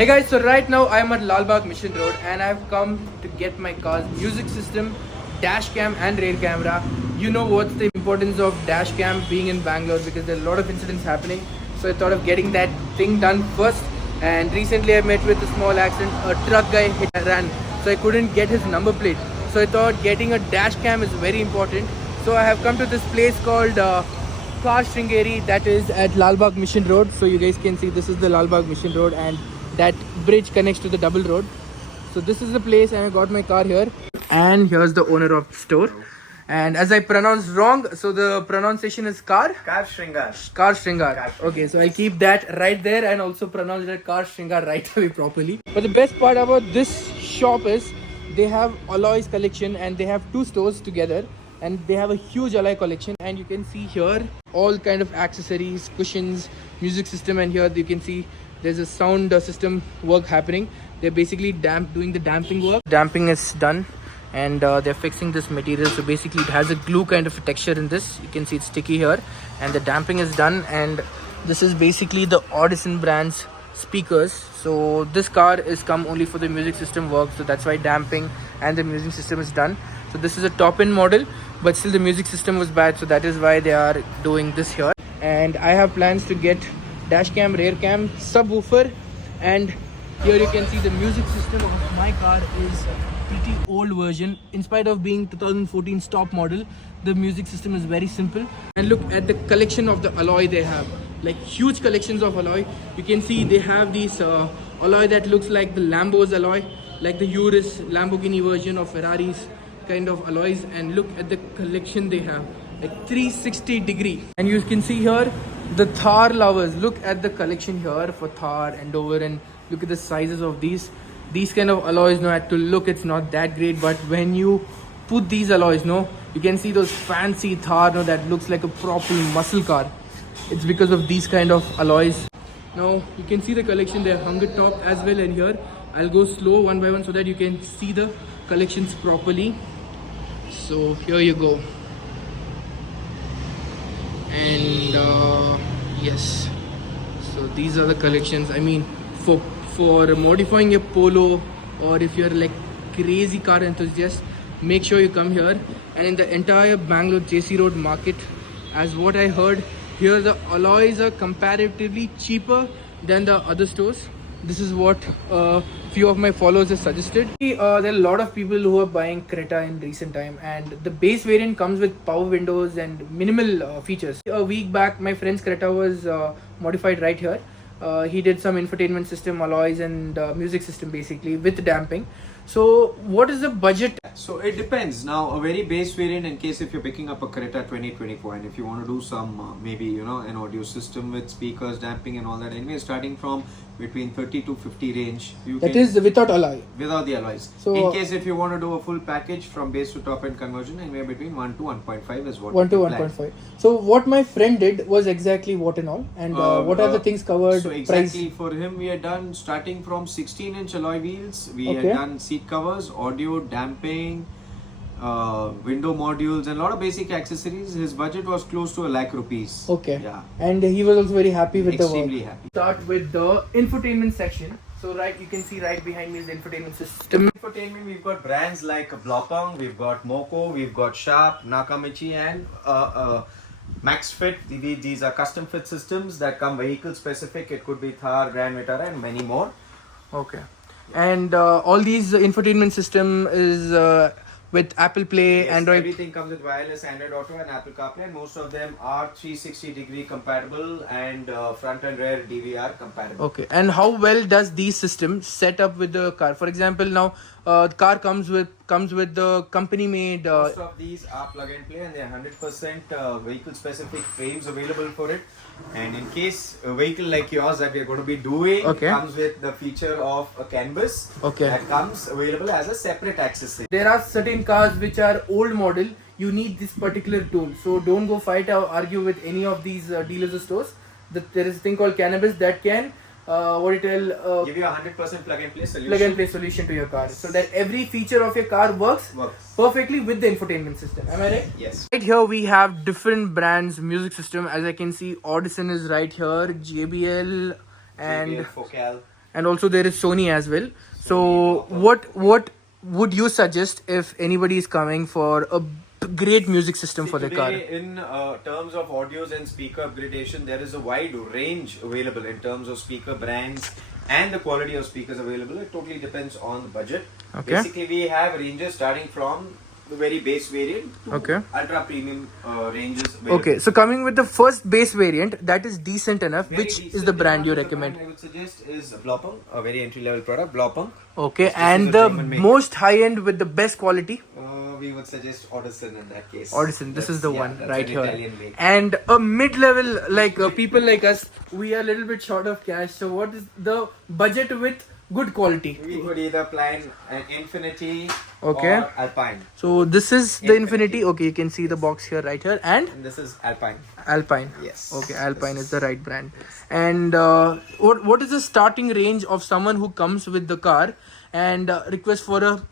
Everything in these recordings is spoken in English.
Hey guys, so right now I'm at Lalbagh Mission Road and I've come to get my car's music system, dash cam and rear camera. You know what's the importance of dash cam being in Bangalore because there are a lot of incidents happening. So I thought of getting that thing done first. And recently I met with a small accident. A truck guy hit and ran, so I couldn't get his number plate. So I thought getting a dash cam is very important. So I have come to this place called Car Sringeri, that is at Lalbagh Mission Road. So you guys can see this is the Lalbagh Mission Road and that bridge connects to the double road. So this is the place and I got my car here. And here's the owner of the store. And as I pronounced wrong, so the pronunciation is Car Shringar. Car Sringar. Okay, so I'll keep that right there and also pronounce that Car Sringar right away properly. But the best part about this shop is they have alloys collection and they have two stores together and they have a huge alloy collection. And you can see here all kind of accessories, cushions, music system, and here you can see there's a sound system work happening. They're basically doing the damping work. Damping is done and they're fixing this material. So basically it has a glue kind of a texture in this. You can see it's sticky here and the damping is done. And this is basically the Audison brand's speakers. So this car is come only for the music system work, so that's why damping and the music system is done. So this is a top end model, but still the music system was bad, so that is why they are doing this here. And I have plans to get dash cam, rear cam, subwoofer, and here you can see the music system of my car is pretty old version. In spite of being 2014 top model, the music system is very simple. And look at the collection of the alloy they have, like huge collections of alloy. You can see they have these alloy that looks like the Lambo's alloy, like the Urus Lamborghini version of Ferrari's kind of alloys. And look at the collection they have, like 360 degree. And you can see here the Thar lovers, look at the collection here for Thar, Endeavour, and look at the sizes of these kind of alloys. No, at to look it's not that great, but when you put these alloys, no, you can see those fancy Thar, no, that looks like a proper muscle car. It's because of these kind of alloys. Now you can see the collection there, hung it top as well. And here I'll go slow one by one so that you can see the collections properly. So here you go. And yes, so these are the collections. I mean, for modifying a Polo, or if you're like crazy car enthusiast, make sure you come here. And in the entire Bangalore JC Road market, as what I heard, here the alloys are comparatively cheaper than the other stores. This is what few of my followers have suggested. There are a lot of people who are buying Creta in recent time, and the base variant comes with power windows and minimal features. A week back, my friend's Creta was modified right here. He did some infotainment system, alloys, and music system basically with damping. So what is the budget? So it depends. Now, a very base variant, in case if you're picking up a Creta 2024 and if you want to do some maybe an audio system with speakers, damping and all that, anyway, starting from between 30 to 50 range. That is without alloy. Without the alloys. So in case if you want to do a full package from base to top end conversion, anywhere between 1 to 1.5 is what 1 to 1.5. So what my friend did was exactly what and all, and what are the things covered? So exactly price? For him we had done starting from 16-inch alloy wheels. We had done seat covers, audio, damping, window modules, and a lot of basic accessories. His budget was close to ₹1,00,000. Okay. Yeah. And he was also very happy with Extremely the work. happy. Start with the infotainment section. So right, you can see right behind me is the infotainment system. Infotainment, we've got brands like Blockong, we've got Moco, we've got Sharp, Nakamichi, and MaxFit. These are custom fit systems that come vehicle specific. It could be Thar, Grand Vitara, and many more. Okay. And all these infotainment system is with Apple Play, Yes, Android. everything comes with wireless Android Auto and Apple CarPlay, and most of them are 360 degree compatible and front and rear DVR compatible. Okay. And how well does these systems set up with the car? For example, now the car comes with the company made. Most of these are plug and play, and they are 100% vehicle specific frames available for it. And in case a vehicle like yours that we are going to be doing comes with the feature of a canvas that comes available as a separate accessory. There are certain cars which are old model. You need this particular tool. So don't go fight or argue with any of these dealers or stores. There is a thing called cannabis that can give you a 100% plug and play solution to your car, so that every feature of your car works perfectly with the infotainment system. Am I right? Yes. Right here we have different brands music system. As I can see, Audison is right here, JBL and Focal. and also there is Sony as well. So what would you suggest if anybody is coming for a great music system for their car? In terms of audios and speaker upgradation, there is a wide range available in terms of speaker brands and the quality of speakers available. It totally depends on the budget. Okay. Basically, we have ranges starting from the very base variant to Okay. ultra premium ranges available. Okay, so coming with the first base variant, that is decent enough. Very Which is decent. the brand you The recommend? brand I would suggest is Blopunk, a very entry level product. Blopunk. Okay, This is and a the German make. most high end with the best quality? We would suggest Audison in that case. Audison, this is the one that's right an here. Italian make. And a mid-level, like people like us, we are a little bit short of cash. So what is the budget with good quality? We could either plan an Infinity Okay. or Alpine. So this is the Infinity. Infinity. Okay, you can see the box here right here. And And this is Alpine. Alpine. Yes. Okay, Alpine is the right brand. And what is the starting range of someone who comes with the car and requests for a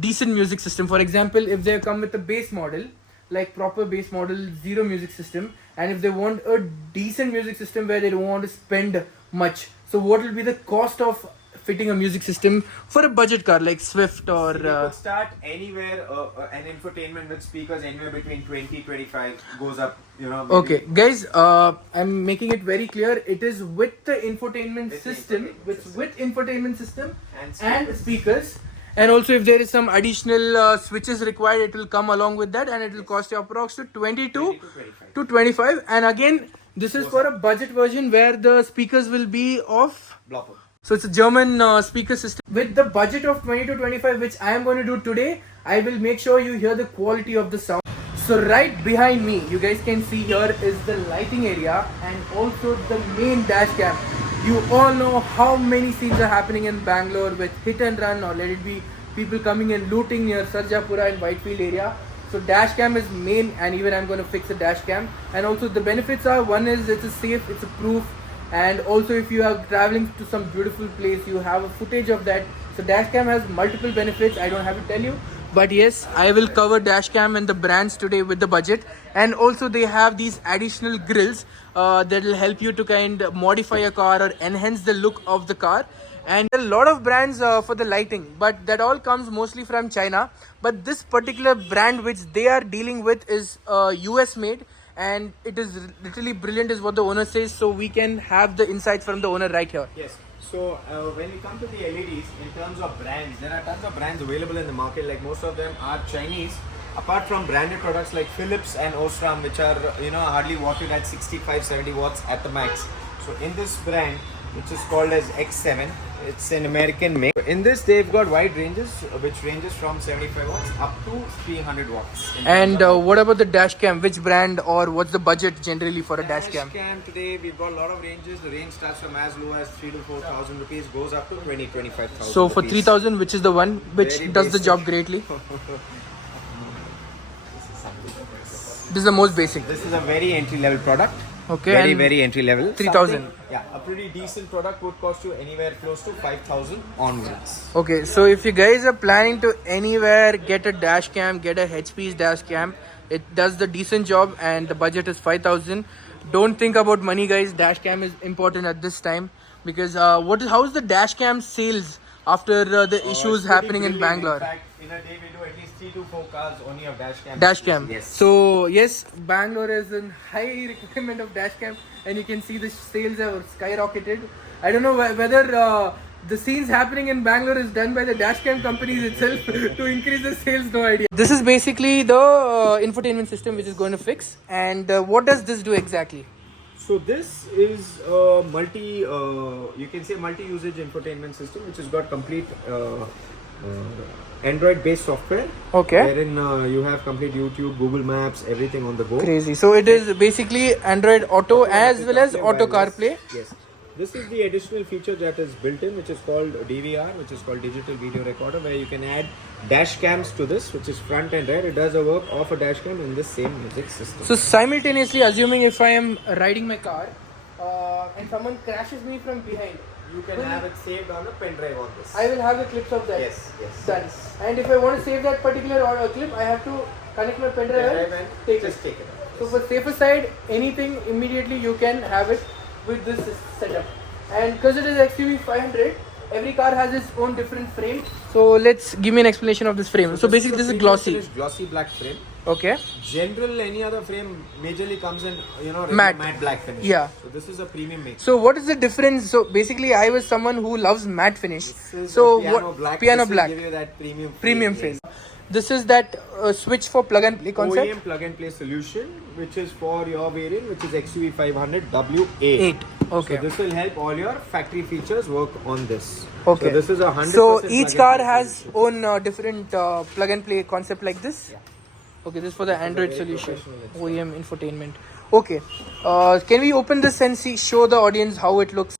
decent music system? For example, if they come with a base model, like proper base model, zero music system, and if they want a decent music system where they don't want to spend much, so what will be the cost of fitting a music system for a budget car like Swift or You could start anywhere, an infotainment with speakers anywhere between 20-25 goes up, you know. maybe- Okay, guys, I'm making it very clear. It is with the infotainment With the system, infotainment with infotaintainment system And and speakers. And also, if there is some additional switches required, it will come along with that, and it will cost you approximately 22 20-25. to 25. And again, this is for a budget version where the speakers will be of. Blopunk. So it's a German speaker system with the budget of 20 to 25, which I am going to do today. I will make sure you hear the quality of the sound. So right behind me, you guys can see here is the lighting area and also the main dash cam. You all know how many scenes are happening in Bangalore with hit and run, or let it be people coming and looting near Sarjapura and Whitefield area. So dash cam is main, and even I'm going to fix a dash cam. And also the benefits are, one is it's a safe, it's a proof, and also if you are traveling to some beautiful place, you have a footage of that. So dash cam has multiple benefits. I don't have to tell you, but yes, I will cover dash cam and the brands today with the budget. And also they have these additional grills that will help you to kind of modify a car or enhance the look of the car. And a lot of brands for the lighting, but that all comes mostly from China. But this particular brand which they are dealing with is US made, and it is literally brilliant is what the owner says. So we can have the insights from the owner right here. Yes. So when we come to the LEDs, in terms of brands, there are tons of brands available in the market. Like most of them are Chinese. Apart from branded products like Philips and Osram, which are hardly watted at 65-70 watts at the max. So in this brand, which is called as X7, it's an American make. In this, they've got wide ranges, which ranges from 75 watts up to 300 watts. And what about the dash cam? Which brand or what's the budget generally for a dash cam? Today we've got a lot of ranges. The range starts from as low as 3,000 to 4,000 rupees, goes up to 20,000-25,000. So for 3,000, which is the one which Very does the basic. job greatly? This is the most basic. This is a very entry level product. Okay, Very, and very entry level. 3,000. Something- Yeah, a pretty decent product would cost you anywhere close to 5,000 onwards. Okay, so if you guys are planning to anywhere get a dash cam, get a HP's dash cam, it does the decent job and the budget is 5,000. Don't think about money, guys. Dash cam is important at this time because how is the dash cam sales after the issues It's pretty happening in brilliant. Bangalore? In fact, in a day we do at least 3 to 4 cars only of dash cam. Dash cam. Yes. So yes, Bangalore is in high requirement of dash cam, and you can see the sales have skyrocketed. I don't know whether the scenes happening in Bangalore is done by the dash cam companies itself to increase the sales. No idea. This is basically the infotainment system which is going to fix. And what does this do exactly? So this is a you can say multi-usage infotainment system, which has got complete Android-based software. Okay. Wherein you have complete YouTube, Google Maps, everything on the go. Crazy. So it is basically Android Auto as well as Auto CarPlay. Yes. This is the additional feature that is built in, which is called DVR, which is called Digital Video Recorder, where you can add dash cams to this, which is front and rear. It does the work of a dash cam in this same music system. So simultaneously, assuming if I am riding my car and someone crashes me from behind, you can have it saved on a pen drive on this. I will have the clips of that. Yes, yes. Done. And if I want to save that particular clip, I have to connect my pen drive and take it. take it. So for safer side, anything immediately you can have it with this setup. And because it is XUV 500, every car has its own different frame. So let's give me an explanation of this frame. So basically this is glossy. Glossy black frame. Okay. General any other frame majorly comes in Matte black finish. Yeah. So this is a premium make. So what is the difference? So basically I was someone who loves matte finish. This is so piano black. Piano this black. Will give you that Premium finish. This is that switch for plug and play concept. OEM plug and play solution, which is for your variant, which is XUV 500 W8. Okay. So this will help all your factory features work on this. Okay. So this is 100%. So each car has own different plug and play concept like this. Yeah. Okay, this is for the Android solution. OEM infotainment. Okay. Can we open this and show the audience how it looks?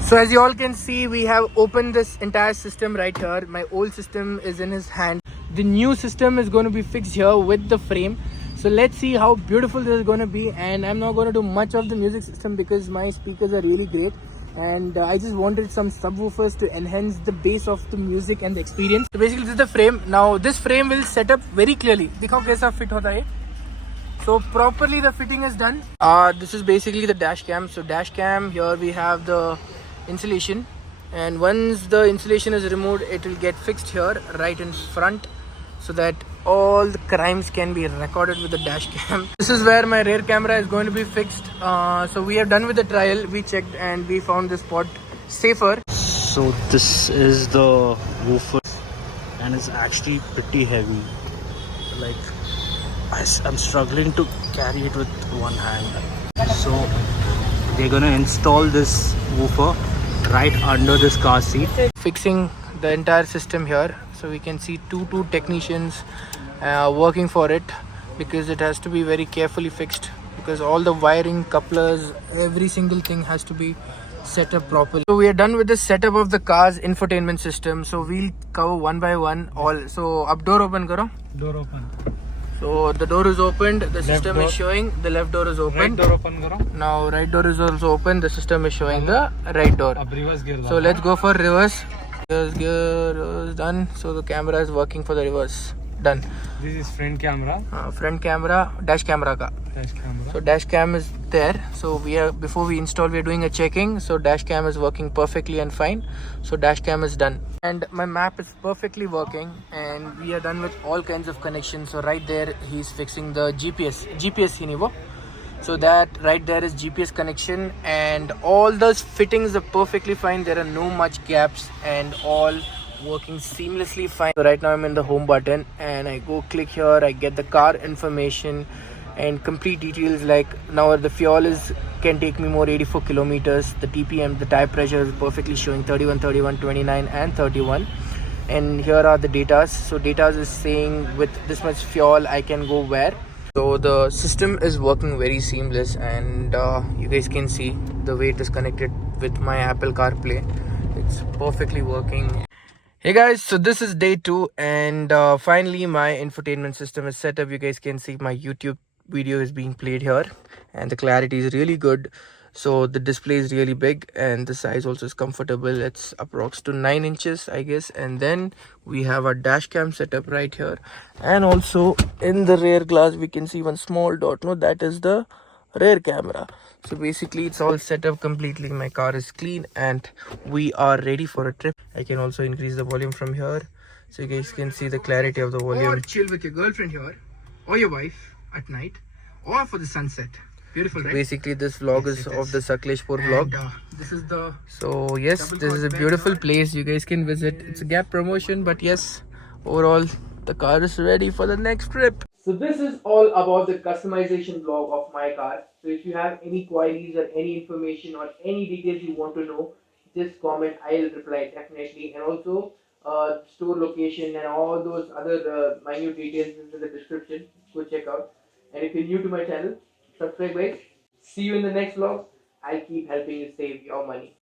So as you all can see, we have opened this entire system right here. My old system is in his hand. The new system is going to be fixed here with the frame. So let's see how beautiful this is going to be. And I'm not going to do much of the music system because my speakers are really great. And I just wanted some subwoofers to enhance the bass of the music and the experience. So basically this is the frame. Now this frame will set up very clearly. Dikhao kaisa fit hota hai. So properly the fitting is done. This is basically the dash cam. So dash cam, here we have the insulation, and once the insulation is removed, it will get fixed here right in front so that all the crimes can be recorded with the dash cam. This is where my rear camera is going to be fixed. So we have done with the trial, we checked and we found this spot safer. So this is the woofer and it's actually pretty heavy. Like I'm struggling to carry it with one hand. So they're gonna install this woofer right under this car seat. Fixing the entire system here. So we can see two technicians working for it because it has to be very carefully fixed because all the wiring, couplers, every single thing has to be set up properly. So we are done with the setup of the car's infotainment system. So we'll cover one by one all. So up door open karo. Door open. So the door is opened, the system door. is showing the left door is open. Right door open karo. Now right door is also open, the system is showing the right door. Ab reverse gear. So let's go for reverse. Reverse gear is done. So the camera is working for the reverse. Done. This is front camera. Front camera, dash camera ka. Dash camera. So dash cam is there. So before we install, we are doing a checking. So dash cam is working perfectly and fine. So dash cam is done. And my map is perfectly working. And we are done with all kinds of connections. So right there, he's fixing the GPS hinivo. So that right there is GPS connection. And all those fittings are perfectly fine. There are no much gaps and all working seamlessly fine. So right now I'm in the home button and I go click here. I get the car information and complete details like now the fuel can take me more 84 kilometers. The TPM, the tire pressure is perfectly showing 31, 31, 29 and 31. And here are the datas. So datas is saying with this much fuel I can go where. So the system is working very seamless and you guys can see the way it is connected with my Apple CarPlay. It's perfectly working. Hey guys, so this is day 2 and finally my infotainment system is set up. You guys can see my YouTube video is being played here and the clarity is really good. So the display is really big and the size also is comfortable. It's approx to 9 inches I guess. And then we have our dash cam setup right here. And also in the rear glass we can see one small dot. No, that is the rear camera. So basically it's all set up completely. My car is clean and we are ready for a trip. I can also increase the volume from here so you guys can see the clarity of the volume. Or chill with your girlfriend here or your wife at night or for the sunset. Beautiful, right? Basically this vlog is of the Sakleshpur vlog. This is the so yes, this is a beautiful place you guys can visit. It's a gap promotion, but yes, overall the car is ready for the next trip. So this is all about the customization vlog of my car. So if you have any queries or any information or any details you want to know, just comment. I'll reply definitely. And also store location and all those other minute details in the description. Go check out. And if you're new to my channel, subscribe guys. See you in the next vlog. I'll keep helping you save your money.